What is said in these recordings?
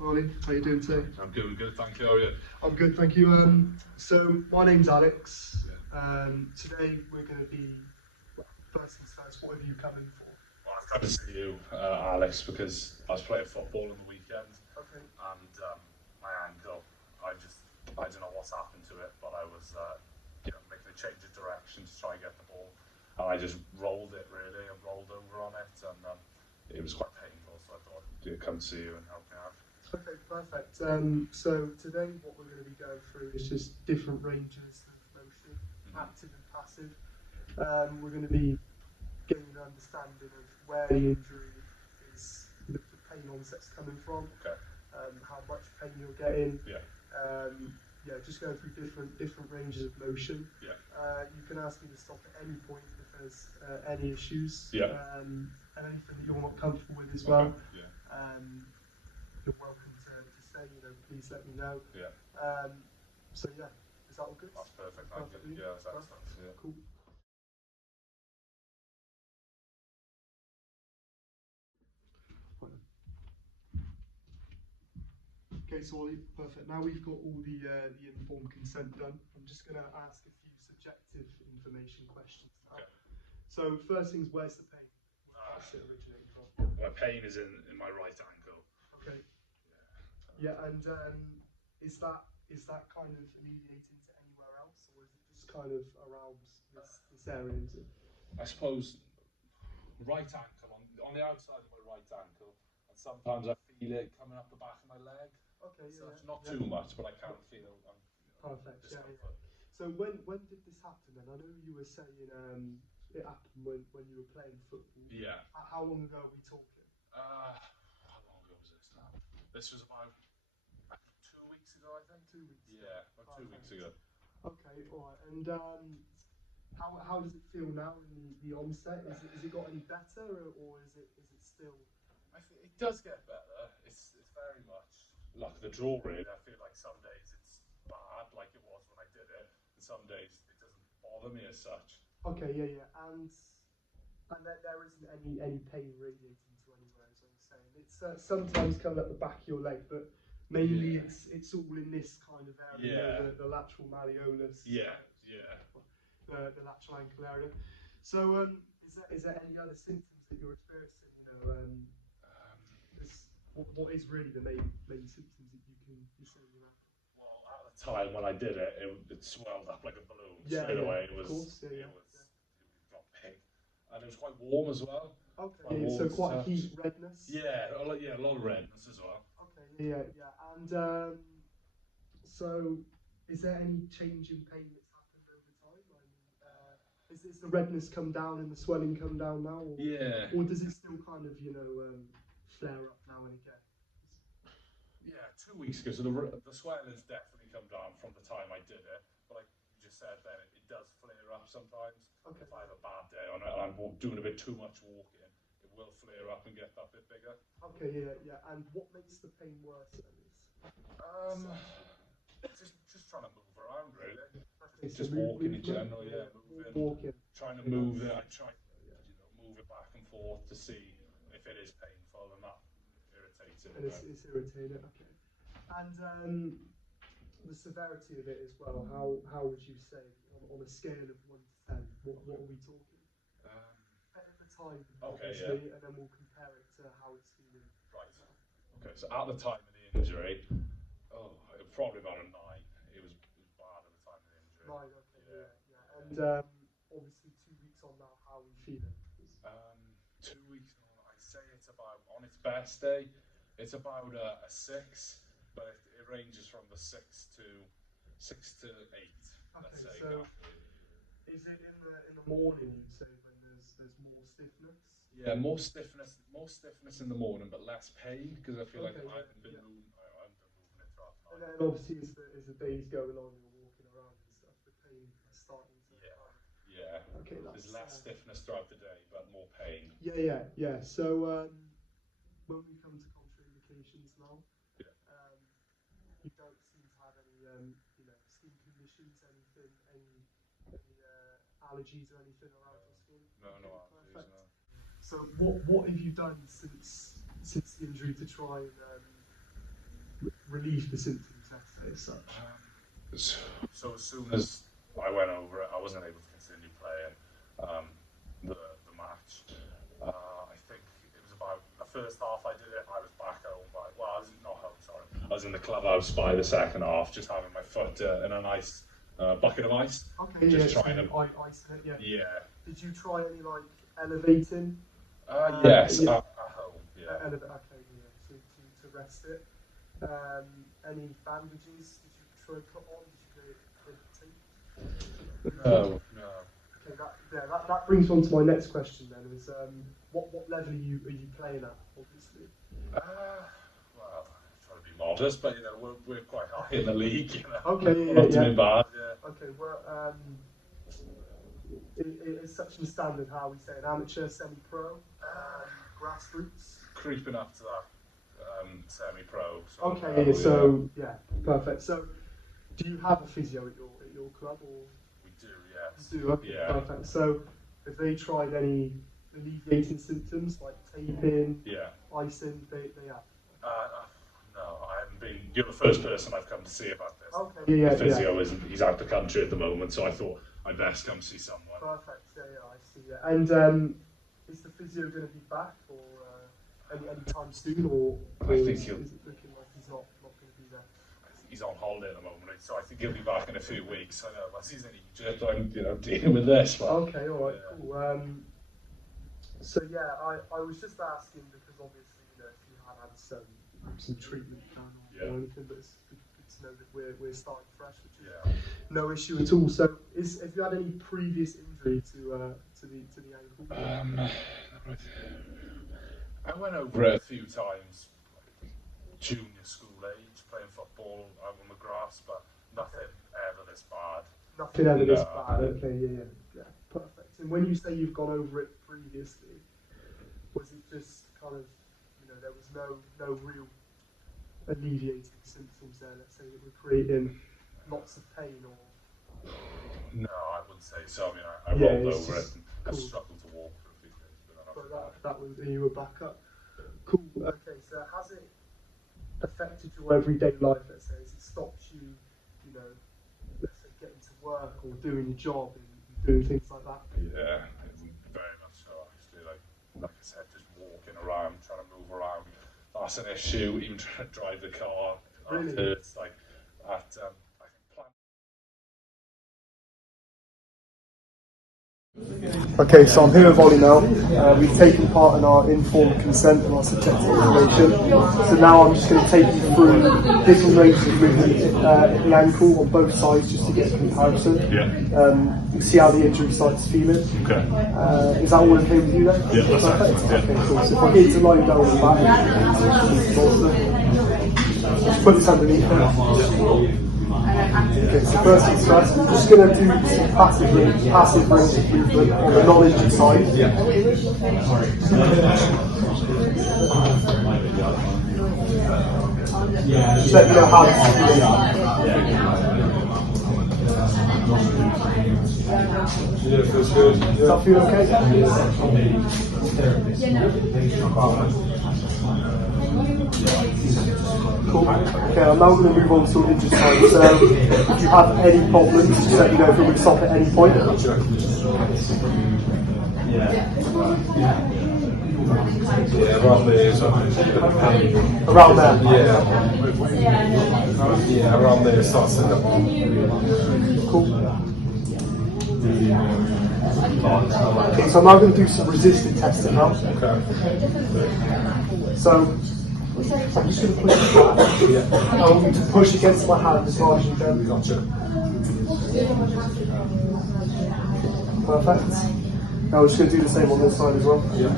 Morning, how you doing today? I'm doing good, thank you. How are you? I'm good, thank you. So my name's Alex. Yeah. Today we're going to be, well, first things first, what have you come in for? Well, I've come to see you, Alex, because I was playing football on the weekend, Okay. and my ankle, I don't know what's happened to it, but I was, making a change of direction to try and get the ball, and I just rolled it really, and rolled over on it, and it was quite painful, so I thought I'd come to see you and help me out. Okay, perfect. So today what we're going to be going through is just different ranges of motion, active and passive. We're going to be getting an understanding of where the injury is, the pain onset's coming from, Okay. how much pain you're getting. Yeah. Just going through different ranges of motion. Yeah. You can ask me to stop at any point if there's any issues. Yeah. And anything that you're not comfortable with as well. Okay. Yeah. You're welcome to say, please let me know. Yeah. So yeah, is that all good? That's perfect. Thank you. Yeah, that's excellent. Yeah. Cool. Okay, so Ollie, perfect. Now we've got all the informed consent done. I'm just going to ask a few subjective information questions now. Okay. So first things, where's the pain? Where's it originating from? My pain is in my right ankle. Okay. Yeah, and is that kind of alleviating to anywhere else, or is it just kind of around this area? Is it? I suppose right ankle on the outside of my right ankle, and sometimes I feel it coming up the back of my leg. Okay, So yeah, it's not yeah. too much, but I can feel Perfect. Yeah, discomfort. yeah. So when did this happen then? I know you were saying it happened when you were playing football. Yeah. How long ago are we talking? How long ago was this now? This was about 2 weeks ago, I think. 2 weeks. Yeah, about 2 weeks ago. Okay, all right. And how does it feel now in the onset? Is it got any better, or is it still? I think it does get better. It's very much like the draw really. I feel like some days it's bad, like it was when I did it, and some days it doesn't bother me as such. Okay, yeah, yeah. And there isn't any pain radiating to anywhere, as I was saying. It's sometimes coming up the back of your leg, but mainly it's all in this kind of area, the lateral malleolus. Yeah, yeah. The lateral ankle area. So, is there any other symptoms that you're experiencing? What is really the main symptoms that you say you have? Well, at the time when I did it, it swelled up like a balloon straight away. It was, it got pink, and it was quite warm as well. Okay, so quite heat, redness. Yeah, a lot of redness as well. Okay, yeah, yeah. And so, is there any change in pain that's happened over time? I mean, is the redness come down and the swelling come down now? Or does it still kind of, flare up now and again? Yeah, 2 weeks ago. So the swelling's definitely come down from the time I did it. But like you just said, then it does flare up sometimes. Okay. If I have a bad day on it and I'm doing a bit too much walking, it will flare up and get that bit bigger. Okay, yeah, yeah. And what makes the pain worse then? Just trying to move around really. Okay, Just walking in general, yeah, moving. Walking. Trying to move it. I try, move it back and forth to see if it is painful and that irritates it. And it's irritating. Okay. And the severity of it as well. How would you say on a scale of 1 to 10? What are we talking? At the time, obviously, and then we'll compare it to how it's feeling. Right. Okay. So at the time of the injury, it was probably about a 9. It was bad at the time of the injury. 9. Okay. Yeah. And obviously 2 weeks on now, how are we feeling? 2 weeks on, I'd say it's about on its best day, it's about a 6, but it ranges from the 6 to 8. Okay, let's say. So is it in the morning you'd say when there's more stiffness? Yeah, more stiffness in the morning, but less pain because I feel like I haven't been moving it throughout the night. And then obviously as the day's going on, you're walking around and stuff, the pain is starting to. Yeah. Okay, there's less stiffness throughout the day, but more pain. Yeah. So when we come to contraindications now, you don't seem to have any skin conditions, any allergies or anything around your skin. No allergies. Perfect. No. So what have you done since the injury to try and relieved the symptoms, let's say, so. So as soon as I went over it, I wasn't able to continue playing the match. I think it was about the first half I did it, I was back home I was not home, sorry. I was in the clubhouse by the second half, just having my foot in a nice bucket of ice. Okay, just yeah, trying to ice it, yeah. Yeah. Did you try any like elevating? Yes, yeah. At home, yeah. Okay, yeah, to rest it. Any bandages did you try to put on? Did you go tape? No. Okay, that brings on to my next question then. Is what level are you playing at? Obviously. Well, try to be modest, but we're quite high in the league. Okay, yeah, not too bad. Yeah. Okay, well, it's such a standard how we say an amateur, semi-pro, grassroots. Creeping up to that semi-pro. Okay, so yeah, perfect. So, do you have a physio at your club, or? We do, yes. You do, okay, yeah. Perfect. So, have they tried any alleviating symptoms like taping, icing? They have. No, I haven't been. You're the first person I've come to see about this. Okay, yeah. The physio isn't. He's out the country at the moment, so I thought I'd best come see someone. Perfect. Yeah, I see. Yeah. And is the physio going to be back or any time soon, or I think is it looking like he's not going to be there? He's on holiday at the moment, so I think he'll be back in a few weeks. I know, once he's in Egypt, I'm dealing with this. But, okay, all right, cool. So yeah, I was just asking because obviously if you had some treatment done or anything, but it's good to know that we're starting fresh, which is no issue at all. So have you had any previous injury to the ankle? I went over it a few times, junior school age, playing football out on the grass, but nothing ever this bad. Nothing ever this bad. Okay, yeah, perfect. And when you say you've gone over it previously, was it just kind of, there was no real alleviating symptoms there, let's say, that were creating lots of pain or? No, I wouldn't say so. I mean, I rolled over it and I struggled to walk for a few days. But that was, you were back up. Cool, okay, so has it affected your everyday life, let's say? Has it stopped you, let's say, getting to work or doing your job and doing things like that? Yeah, very much so, actually. Like I said, just walking around, trying to move around, that's an issue. Even trying to drive the car, really? It's like at Okay, so I'm here with Ollie now. We've taken part in our informed consent and our subjective information. So now I'm just going to take you through different ranges of movement at the ankle on both sides just to get a comparison. Yeah. You see how the injury site's feeling. Okay. Is that all okay with you then? Yeah, that's perfect. Yeah. Okay, cool. So if I get you to lie down on the back, just put this underneath there. Okay, so first things first, I'm just going to do some passive range of movement on the non-injured side. Just let me know how this is feeling. Does that feel Cool. Okay, I'm now going to move on to the injured side. So, if you have any problems, just let me know if it would stop at any point. Yeah, around there. Around there? Yeah, around there starts to go. Cool. Okay, so I'm now going to do some resistance testing now. Okay. So, I'm just going to push it back. I want you to push against my hand as hard as you can. Gotcha. Perfect. Now we're just going to do the same on this side as well. Yeah.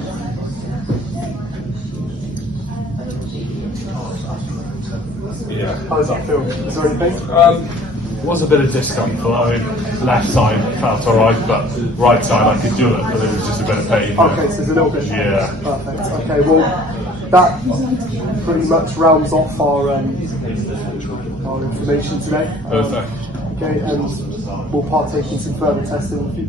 Yeah. How does that feel? Is there anything? Was a bit of discomfort. I mean, left side felt alright, but right side I could do it, but it was just a bit of pain. Okay, so there's a little bit. Yeah. Perfect. Okay, well, that pretty much rounds off our information today. Perfect. Okay, and we'll partake in some further testing in the future.